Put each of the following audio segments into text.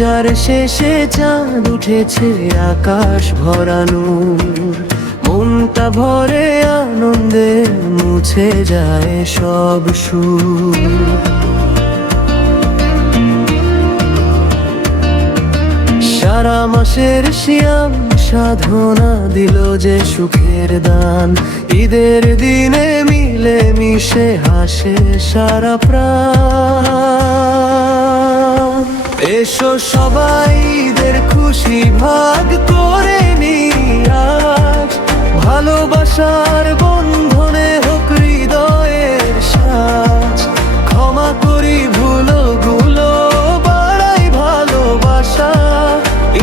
যার শেষে চাঁদ উঠেছে আকাশ ভরানো, মনটা ভরে আনন্দে মুছে যায় সব সুর। সারা মাসের সিয়াম সাধনা দিল যে সুখের দান, ঈদের দিনে মিলে মিশে হাসে সারা প্রাণ। এসো সবাই ঈদের খুশি ভাগ করে নিই আজ, ভালোবাসার বন্ধনে হোক হৃদয়ের সাজ। ক্ষমা করি ভুলগুলো, বাড়াই ভালোবাসা,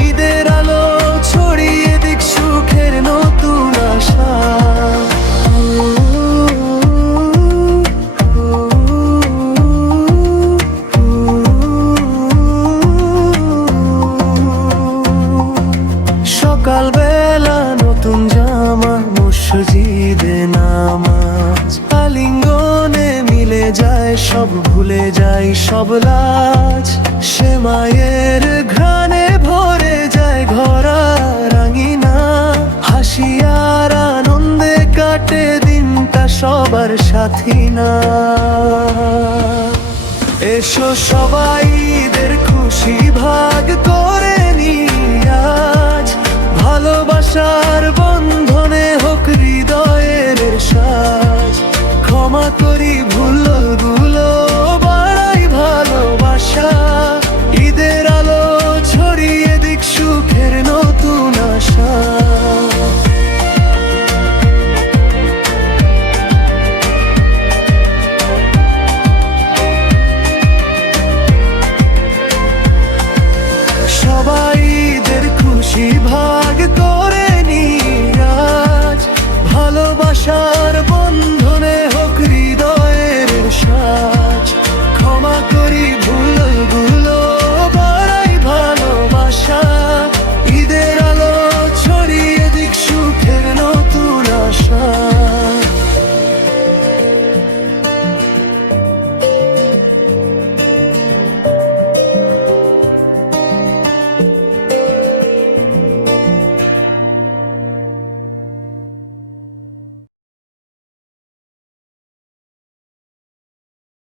ঈদের আলো ছড়িয়ে দিক সুখের নতুন আশা। সকালবেলা নতুন জামা, মসজিদে নামাজ, আলিঙ্গনে মিলে যায় সব, ভুলে যায় সব লাজ। সে মায়ের ঘ্রাণে ভরে যায় ঘরা রাঙিনা, হাসি আর আনন্দে কাটে দিনটা সবার সাথী না। এসো সবাই ঈদের খুশি ভাগ করে নিই আজ, ভালোবাসার বন্ধনে হোক হৃদয়